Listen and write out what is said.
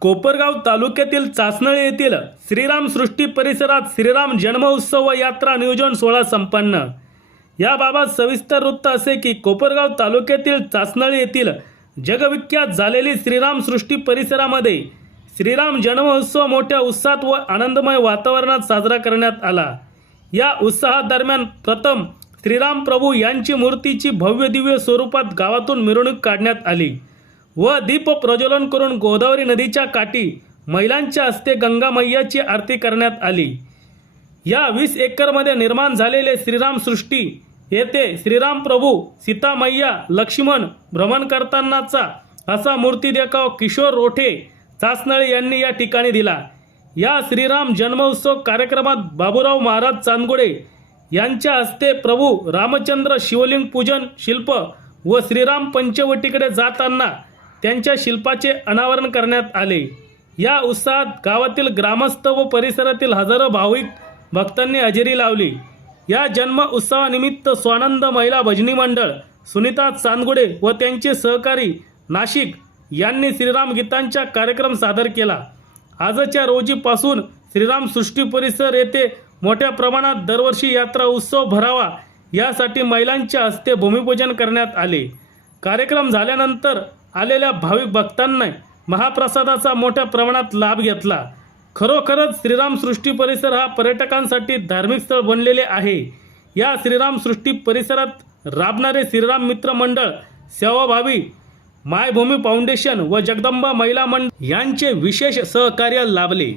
कोपरगाव तालुक्यातील चासनळे येथील श्रीराम सृष्टी परिसरात श्रीराम जन्मोत्सव व यात्रा नियोजन सोहळा संपन्न. याबाबत सविस्तर वृत्त असे की कोपरगाव तालुक्यातील चासनळे येथील जगविख्यात झालेली श्रीराम सृष्टी परिसरामध्ये श्रीराम जन्मोत्सव मोठ्या उत्साहात व आनंदमय वातावरणात साजरा करण्यात आला. या उत्साहादरम्यान प्रथम श्रीराम प्रभू यांची मूर्तीची भव्य दिव्य स्वरूपात गावातून मिरवणूक काढण्यात आली व दीप प्रज्वलन करून गोदावरी नदीच्या काठी महिलांच्या हस्ते गंगा मैयाची आरती करण्यात आली. या वीस एकरमध्ये निर्माण झालेले श्रीराम सृष्टी येथे श्रीराम प्रभू सीतामैया लक्ष्मण भ्रमण करतानाचा असा मूर्ती देखाव किशोर रोठे चासनळे यांनी या ठिकाणी दिला. या श्रीराम जन्मोत्सव कार्यक्रमात बाबूराव महाराज चांदगुडे यांच्या हस्ते प्रभू रामचंद्र शिवलिंग पूजन शिल्प व श्रीराम पंचवटीकडे जाताना त्यांच्या शिल्पाचे अनावरण करण्यात आले. या उत्साहात गावातील ग्रामस्थ व परिसरातील हजारो भाविक भक्तांनी हजेरी लावली. या जन्म उत्सवानिमित्त स्वानंद महिला भजनी मंडळ सुनीता चांदगुडे व त्यांचे सहकारी नाशिक यांनी श्रीराम गीतांचा कार्यक्रम सादर केला. आजच्या रोजीपासून श्रीराम सृष्टी परिसर येथे मोठ्या प्रमाणात दरवर्षी यात्रा उत्सव भरावा यासाठी महिलांच्या हस्ते भूमिपूजन करण्यात आले. कार्यक्रम झाल्यानंतर आलेल्या भाविक भक्तांनी महाप्रसादाचा मोठ्या प्रमाणात लाभ घेतला. खरोखरच श्रीराम सृष्टी परिसर हा पर्यटकांसाठी धार्मिक स्थळ बनलेले आहे. या श्रीराम सृष्टी परिसरात राबणारे श्रीराम मित्र मंडळ सेवाभावी मायभूमी फाउंडेशन व जगदंबा महिला मंडळ यांचे विशेष सहकार्य लाभले.